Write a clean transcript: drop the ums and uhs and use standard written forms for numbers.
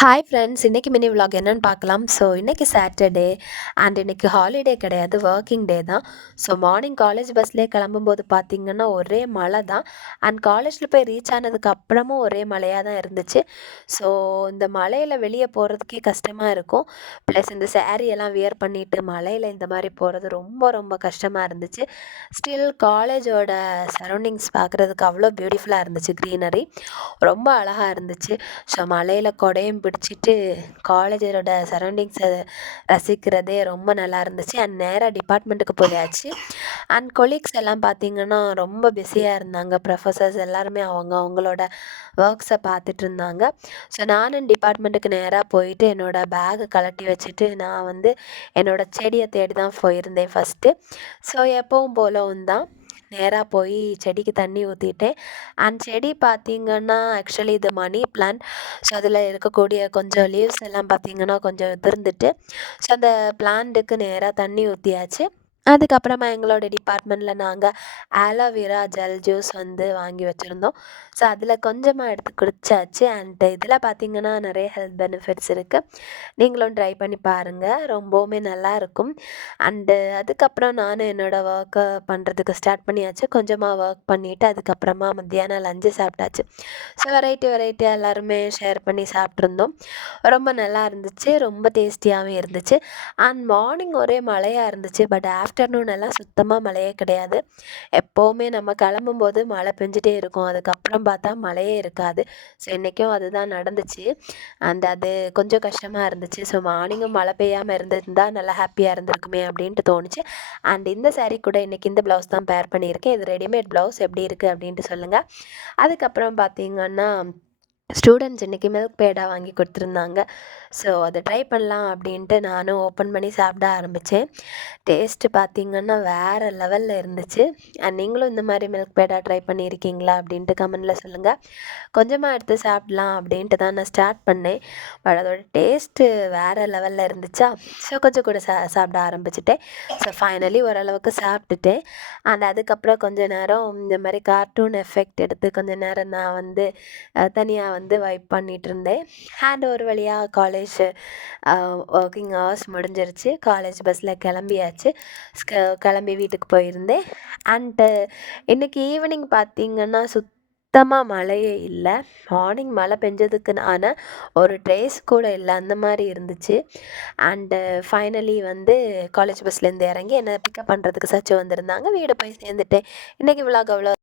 Hi friends, இன்னைக்கு mini vlog என்னன்னு பார்க்கலாம். ஸோ இன்னைக்கு சாட்டர்டே அண்ட் இன்னைக்கு ஹாலிடே கிடையாது, ஒர்க்கிங் டே தான். ஸோ மார்னிங் காலேஜ் பஸ்லேயே கிளம்பும்போது பார்த்தீங்கன்னா ஒரே மழை தான். அண்ட் காலேஜில் போய் ரீச் ஆனதுக்கு அப்புறமும் ஒரே மழையாக தான் இருந்துச்சு. ஸோ இந்த மழையில் வெளியே போகிறதுக்கே கஷ்டமாக இருக்கும். ப்ளஸ் இந்த saree எல்லாம் வியர் பண்ணிட்டு மழையில் இந்த மாதிரி போகிறது ரொம்ப ரொம்ப கஷ்டமாக இருந்துச்சு. ஸ்டில் காலேஜோட சரௌண்டிங்ஸ் பார்க்குறதுக்கு அவ்வளோ பியூட்டிஃபுல்லாக இருந்துச்சு. க்ரீனரி ரொம்ப அழகாக இருந்துச்சு. ஸோ மழையில் கொடையும் பிடிச்சிட்டு காலேஜோட சரௌண்டிங்ஸை ரசிக்கிறதே ரொம்ப நல்லா இருந்துச்சு. அண்ட் நேராக டிபார்ட்மெண்ட்டுக்கு போயாச்சு. அண்ட் கொலீக்ஸ் எல்லாம் பார்த்திங்கன்னா ரொம்ப பிஸியாக இருந்தாங்க. ப்ரொஃபஸர்ஸ் எல்லாருமே அவங்களோட ஒர்க்ஸை பார்த்துட்டு இருந்தாங்க. ஸோ நானும் டிபார்ட்மெண்ட்டுக்கு நேராக போயிட்டு என்னோடய பேகை கழட்டி வச்சுட்டு நான் வந்து என்னோடய செடியை தேடி தான் போயிருந்தேன் ஃபஸ்ட்டு. ஸோ எப்பவும் போலவும் தான் நேராக போய் செடிக்கு தண்ணி ஊற்றிட்டேன். அண்ட் செடி பார்த்திங்கன்னா ஆக்சுவலி இது மணி பிளான்ட். ஸோ அதில் இருக்கக்கூடிய கொஞ்சம் லீவ்ஸ் எல்லாம் பார்த்திங்கன்னா கொஞ்சம் உதிர்ந்துட்டு, ஸோ அந்த பிளான்ட்டுக்கு நேராக தண்ணி ஊற்றியாச்சு. அதுக்கப்புறமா எங்களோட டிபார்ட்மெண்ட்டில் நாங்கள் ஆலோவேரா ஜெல் ஜூஸ் வந்து வாங்கி வச்சுருந்தோம். ஸோ அதில் கொஞ்சமாக எடுத்து குடிச்சாச்சு. அண்ட் இதில் பார்த்திங்கன்னா நிறைய ஹெல்த் பெனிஃபிட்ஸ் இருக்குது. நீங்களும் ட்ரை பண்ணி பாருங்கள், ரொம்பவுமே நல்லாயிருக்கும். அண்டு அதுக்கப்புறம் நான் என்னோடய ஒர்க்கை பண்ணுறதுக்கு ஸ்டார்ட் பண்ணியாச்சு. கொஞ்சமாக ஒர்க் பண்ணிவிட்டு அதுக்கப்புறமா மத்தியானம் லஞ்சு சாப்பிட்டாச்சு. ஸோ வெரைட்டியாக எல்லாருமே ஷேர் பண்ணி சாப்பிட்ருந்தோம். ரொம்ப நல்லா இருந்துச்சு, ரொம்ப டேஸ்டியாகவும் இருந்துச்சு. அண்ட் மார்னிங் ஒரே மழையாக இருந்துச்சு. பட் ஆஃப்டர்நூன் எல்லாம் சுத்தமாக மழையே கிடையாது. எப்போவுமே நம்ம கிளம்பும்போது மழை பெஞ்சிட்டே இருக்கும், அதுக்கப்புறம் பார்த்தா மழையே இருக்காது. ஸோ இன்றைக்கும் அதுதான் நடந்துச்சு. அண்ட் அது கொஞ்சம் கஷ்டமாக இருந்துச்சு. ஸோ மார்னிங்கும் மழை பெய்யாமல் இருந்திருந்தா நல்லா ஹாப்பியாக இருந்திருக்குமே அப்படின்ட்டு தோணுச்சு. அண்ட் இந்த saree கூட இன்றைக்கி இந்த ப்ளவுஸ் தான் பேர் பண்ணியிருக்கேன். இது ரெடிமேட் ப்ளவுஸ், எப்படி இருக்குது அப்படின்ட்டு சொல்லுங்கள். அதுக்கப்புறம் பார்த்திங்கன்னா ஸ்டூடெண்ட்ஸ் இன்றைக்கி மில்க் பேடா வாங்கி கொடுத்துருந்தாங்க. ஸோ அதை ட்ரை பண்ணலாம் அப்படின்ட்டு நானும் ஓப்பன் பண்ணி சாப்பிட ஆரம்பித்தேன். டேஸ்ட்டு பார்த்திங்கன்னா வேறு லெவலில் இருந்துச்சு. அண்ட் நீங்களும் இந்த மாதிரி மில்க் பேடா ட்ரை பண்ணியிருக்கீங்களா அப்படின்ட்டு கமெண்டில் சொல்லுங்கள். கொஞ்சமாக எடுத்து சாப்பிட்லாம் அப்படின்ட்டு தான் நான் ஸ்டார்ட் பண்ணேன். பட் அதோட டேஸ்ட்டு வேறு லெவலில் இருந்துச்சா, ஸோ கொஞ்சம் கூட சாப்பிட ஆரம்பிச்சிட்டேன். ஸோ ஃபைனலி ஓரளவுக்கு சாப்பிட்டுட்டேன். அண்ட் அதுக்கப்புறம் கொஞ்சம் நேரம் இந்த மாதிரி கார்ட்டூன் எஃபெக்ட் எடுத்து கொஞ்சம் நேரம் நான் வந்து தனியாக வந்து வைப் பண்ணிகிட்டு இருந்தேன். அண்ட் ஒரு வழியாக காலேஜ் ஒர்க்கிங் ஹவர்ஸ் முடிஞ்சிருச்சு. காலேஜ் பஸ்ஸில் கிளம்பியாச்சு. கிளம்பி வீட்டுக்கு போயிருந்தேன். அண்டு இன்றைக்கி ஈவினிங் பார்த்திங்கன்னா சுத்தமாக மழையே இல்லை. மார்னிங் மழை பெஞ்சதுக்குனான ஒரு ட்ரேஸ் கூட இல்லை, அந்த மாதிரி இருந்துச்சு. அண்டு ஃபைனலி வந்து காலேஜ் பஸ்லேருந்து இறங்கி என்னை பிக்கப் பண்ணுறதுக்கு சச்சு வந்திருந்தாங்க. வீடு போய் சேர்ந்துட்டேன். இன்றைக்கி விலாக் அவ்வளோ